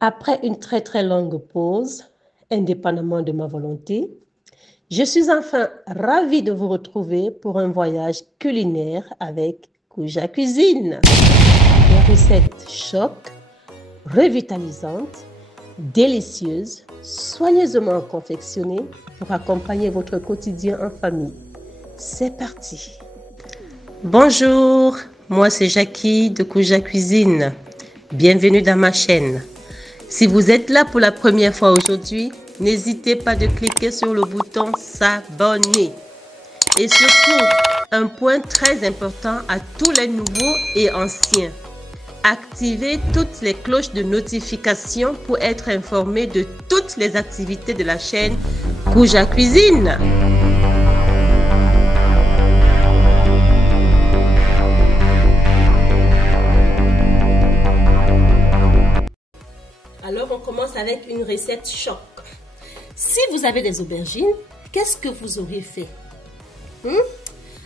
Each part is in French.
Après une très longue pause, indépendamment de ma volonté, je suis enfin ravie de vous retrouver pour un voyage culinaire avec Kouja Cuisine. Des recettes choc, revitalisantes, délicieuses, soigneusement confectionnées pour accompagner votre quotidien en famille. C'est parti! Bonjour, moi c'est Jackie de Kouja Cuisine. Bienvenue dans ma chaîne. Si vous êtes là pour la première fois aujourd'hui, n'hésitez pas de cliquer sur le bouton s'abonner. Et surtout, un point très important à tous les nouveaux et anciens. Activez toutes les cloches de notification pour être informé de toutes les activités de la chaîne Kouja Cuisine. Alors, on commence avec une recette choc. Si vous avez des aubergines, qu'est-ce que vous auriez fait?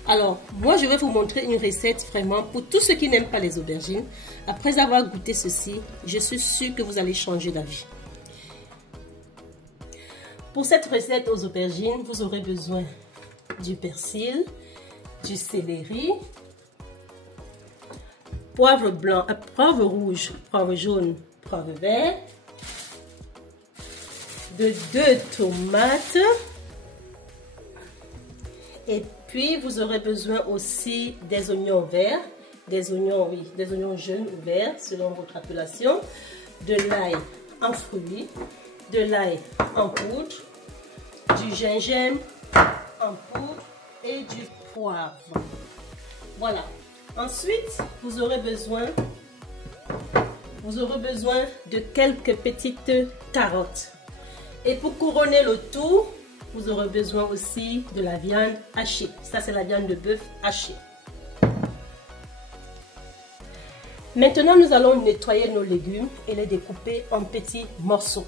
Alors, moi, je vais vous montrer une recette vraiment pour tous ceux qui n'aiment pas les aubergines. Après avoir goûté ceci, je suis sûre que vous allez changer d'avis. Pour cette recette aux aubergines, vous aurez besoin du persil, du céleri, poivre blanc, poivre rouge, poivre jaune, poivre vert, de 2 tomates et puis vous aurez besoin aussi des oignons verts, des oignons jaunes ou verts selon votre appellation, de l'ail en fruits, de l'ail en poudre, du gingembre en poudre et du poivre. Voilà. Ensuite, vous aurez besoin de quelques petites carottes. Et pour couronner le tout, vous aurez besoin aussi de la viande hachée. Ça, c'est la viande de bœuf hachée. Maintenant, nous allons nettoyer nos légumes et les découper en petits morceaux.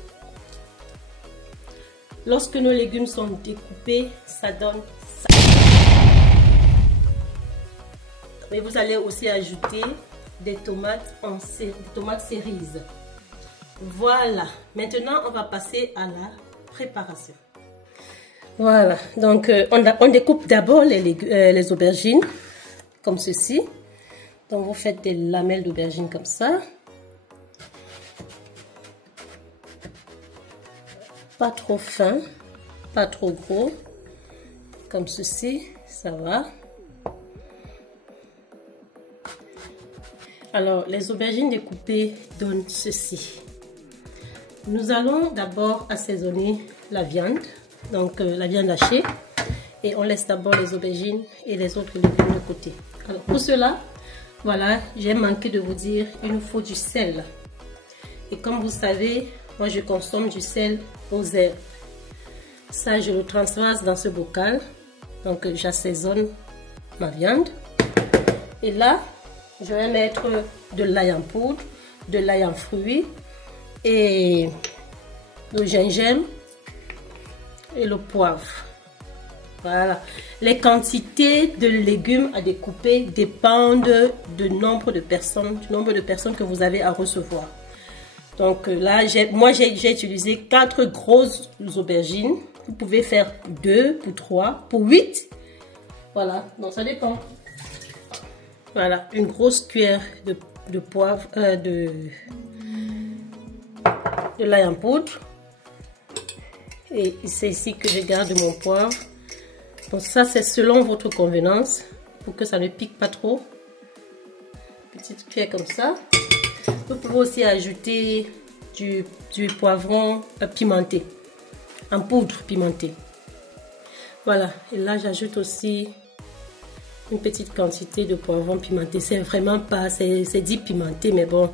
Lorsque nos légumes sont découpés, ça donne ça. Et vous allez aussi ajouter des tomates cerises. Voilà, maintenant on va passer à la préparation. Voilà, donc on découpe d'abord les aubergines comme ceci. Donc vous faites des lamelles d'aubergines comme ça. Pas trop fin, pas trop gros, comme ceci, ça va. Alors, les aubergines découpées donnent ceci. Nous allons d'abord assaisonner la viande, donc la viande hachée. Et on laisse d'abord les aubergines et les autres légumes de côté. Alors, pour cela, voilà, j'ai manqué de vous dire, il nous faut du sel. Et comme vous savez, moi je consomme du sel aux herbes. Ça, je le transvase dans ce bocal. Donc, j'assaisonne ma viande. Et là, je vais mettre de l'ail en poudre, de l'ail en fruits et le gingembre et le poivre. Voilà. Les quantités de légumes à découper dépendent du nombre de personnes que vous avez à recevoir. Donc là, moi j'ai utilisé 4 grosses aubergines. Vous pouvez faire 2 pour 3, pour 8. Voilà, donc ça dépend. Voilà, une grosse cuillère de poivre, de l'ail en poudre. Et c'est ici que je garde mon poivre. Donc ça, c'est selon votre convenance, pour que ça ne pique pas trop. Petite cuillère comme ça. Vous pouvez aussi ajouter du poivron pimenté, en poudre pimentée. Voilà, et là j'ajoute aussi une petite quantité de poivron pimenté. C'est vraiment pas, c'est dit pimenté, mais bon,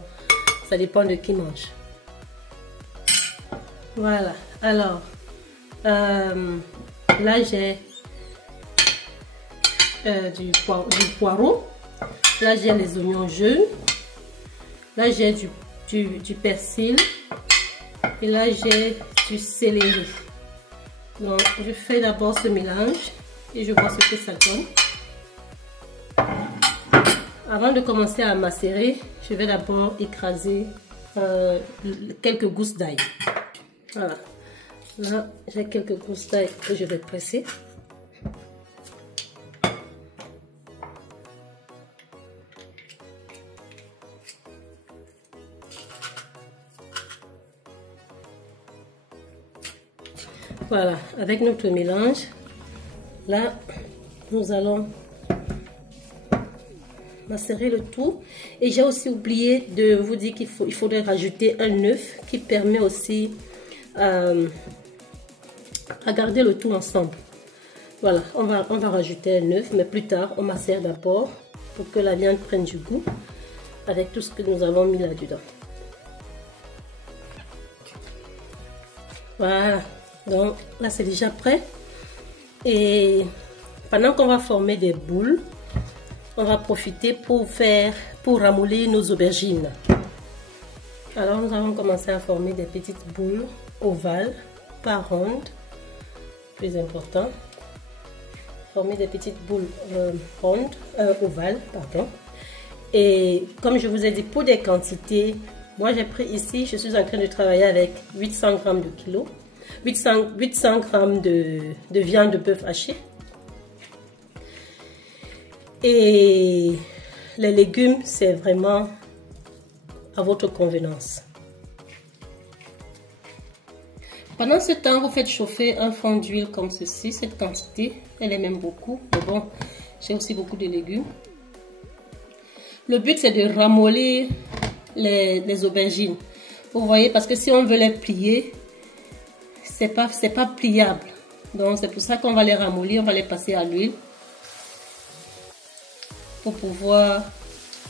ça dépend de qui mange. Voilà, alors là j'ai du poireau, là j'ai les oignons jaunes, là j'ai du persil et là j'ai du céleri. Donc je fais d'abord ce mélange et je vois ce que ça donne. Avant de commencer à macérer, je vais d'abord écraser quelques gousses d'ail. Voilà. Là, j'ai quelques gousses d'ail que je vais presser. Voilà, avec notre mélange, là, nous allons macérer le tout. Et j'ai aussi oublié de vous dire qu'il faudrait rajouter un œuf qui permet aussi à garder le tout ensemble. Voilà, on va rajouter un œuf, mais plus tard, on macère d'abord pour que la viande prenne du goût avec tout ce que nous avons mis là-dedans. Voilà. Donc là c'est déjà prêt et pendant qu'on va former des boules, on va profiter pour ramollir nos aubergines. Alors nous allons commencer à former des petites boules ovales, pas rondes, plus important. Former des petites boules ovales, pardon. Et comme je vous ai dit, pour des quantités, moi j'ai pris ici, je suis en train de travailler avec 800 g de kilo. 800 g de viande de bœuf hachée. Et les légumes, c'est vraiment à votre convenance. Pendant ce temps, vous faites chauffer un fond d'huile comme ceci. Cette quantité, elle est même beaucoup. Mais bon, j'ai aussi beaucoup de légumes. Le but, c'est de ramollir les aubergines. Vous voyez, parce que si on veut les plier, c'est pas pliable. Donc c'est pour ça qu'on va les ramollir, on va les passer à l'huile pour pouvoir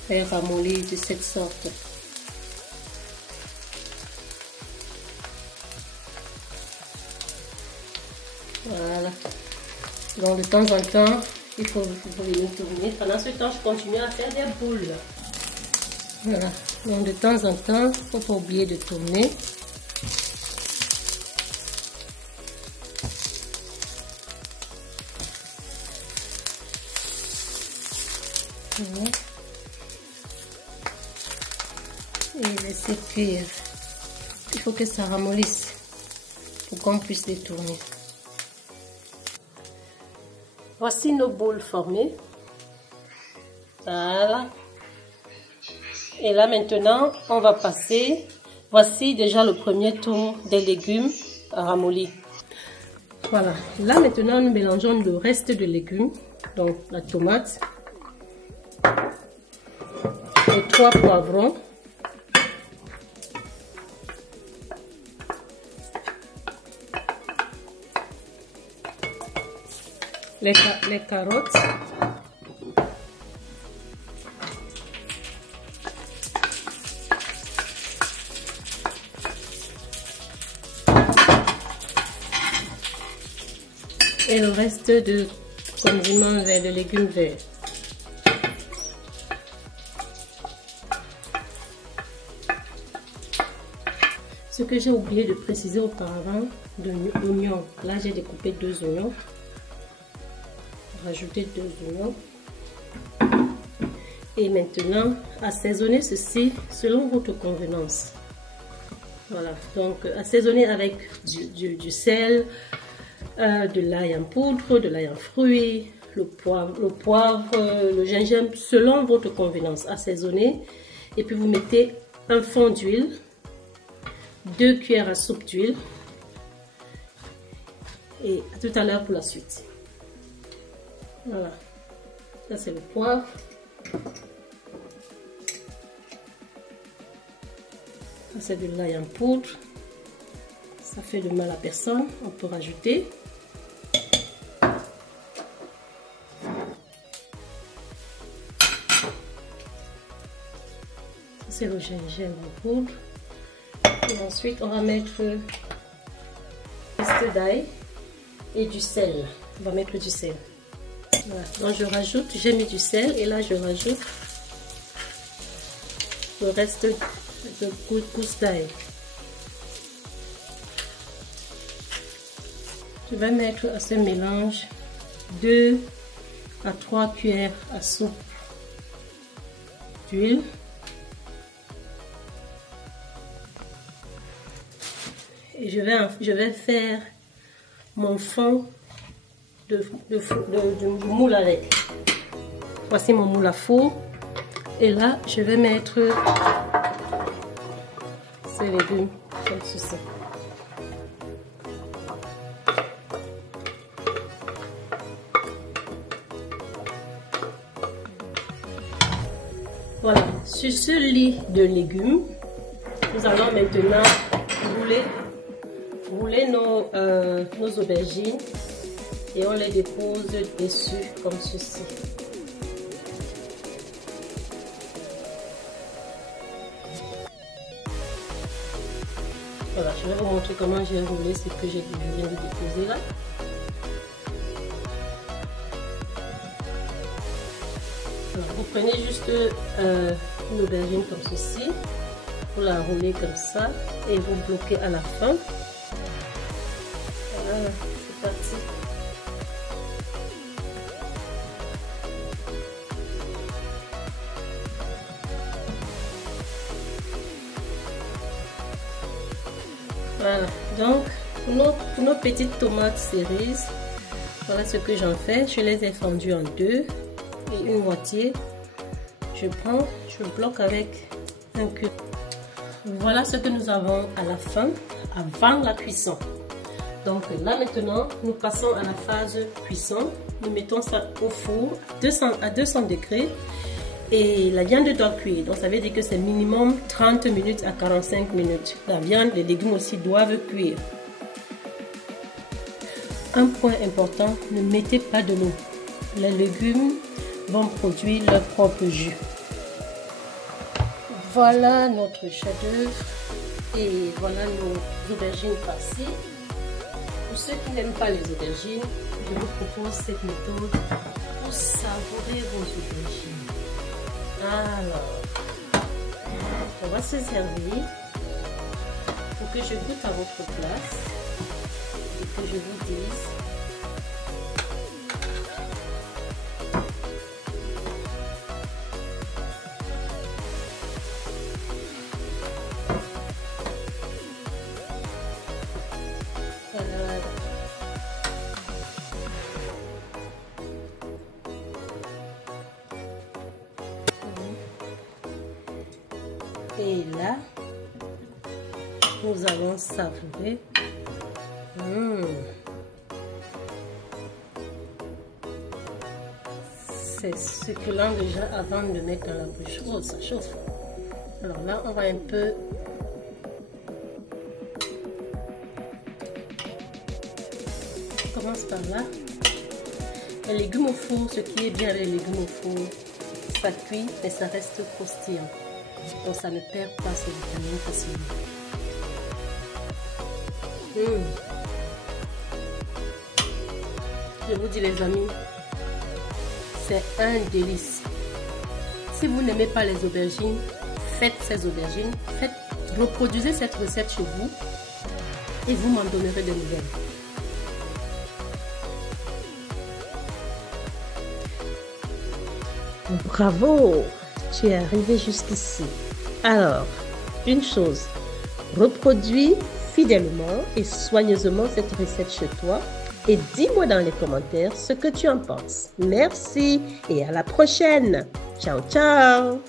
les ramollir de cette sorte. Voilà. Donc de temps en temps, il faut venir tourner. Pendant ce temps, je continue à faire des boules. Voilà. Donc de temps en temps, il ne faut pas oublier de tourner. Et laisser cuire. Il faut que ça ramollisse pour qu'on puisse les tourner. Voici nos boules formées. Voilà. Et là maintenant, on va passer. Voici déjà le premier tour des légumes ramollis. Voilà. Là maintenant, nous mélangeons le reste de légumes. Donc la tomate. Les 3 poivrons, les carottes, et le reste de condiments verts, de légumes verts. Ce que j'ai oublié de préciser auparavant, de l'oignon. Là, j'ai découpé 2 oignons. Rajouter 2 oignons. Et maintenant, assaisonner ceci selon votre convenance. Voilà, donc assaisonner avec du sel, de l'ail en poudre, de l'ail en fruits, le poivre, le gingembre, selon votre convenance. Assaisonner. Et puis vous mettez un fond d'huile. 2 cuillères à soupe d'huile et à tout à l'heure pour la suite. Voilà, ça c'est le poivre, ça c'est de l'ail en poudre, ça fait de mal à personne, on peut rajouter. Ça c'est le gingembre en poudre. Et ensuite, on va mettre le reste d'ail et du sel. On va mettre du sel. Voilà. Donc, je rajoute, j'ai mis du sel et là, je rajoute le reste de gousses d'ail. Je vais mettre à ce mélange 2 à 3 cuillères à soupe d'huile. Et je vais faire mon fond de moule avec. Voici mon moule à four. Et là, je vais mettre ces légumes comme ceci. Voilà, sur ce lit de légumes, nous allons maintenant rouler nos aubergines et on les dépose dessus comme ceci. Voilà, je vais vous montrer comment j'ai roulé ce que je viens de déposer là. Alors, vous prenez juste une aubergine comme ceci, vous la roulez comme ça et vous bloquez à la fin. Voilà, c'est parti. Voilà, donc pour nos petites tomates cerises, voilà ce que j'en fais. Je les ai fendues en deux et une moitié. Je bloque avec un cube. Voilà ce que nous avons à la fin, avant la cuisson. Donc là maintenant, nous passons à la phase cuisson. Nous mettons ça au four à 200 degrés. Et la viande doit cuire, donc ça veut dire que c'est minimum 30 minutes à 45 minutes. La viande, les légumes aussi doivent cuire. Un point important, ne mettez pas de l'eau. Les légumes vont produire leur propre jus. Voilà notre chef-d'œuvre et voilà nos aubergines farcies. Pour ceux qui n'aiment pas les aubergines, je vous propose cette méthode pour savourer vos aubergines. Alors, on va se servir pour que je goûte à votre place et que je vous dise et là, nous allons savourer. C'est succulent déjà avant de mettre dans la bouche. Oh, ça chauffe. Alors là, on va un peu on commence par là. Les légumes au four, ce qui est bien avec les légumes au four, ça cuit, mais ça reste croustillant. Donc ça ne perd pas ses vitamines facilement. Je vous dis les amis, c'est un délice. Si vous n'aimez pas les aubergines, faites ces aubergines, reproduisez cette recette chez vous et vous m'en donnerez des nouvelles. Bravo, tu es arrivé jusqu'ici. Alors, une chose, reproduis fidèlement et soigneusement cette recette chez toi et dis-moi dans les commentaires ce que tu en penses. Merci et à la prochaine. Ciao, ciao.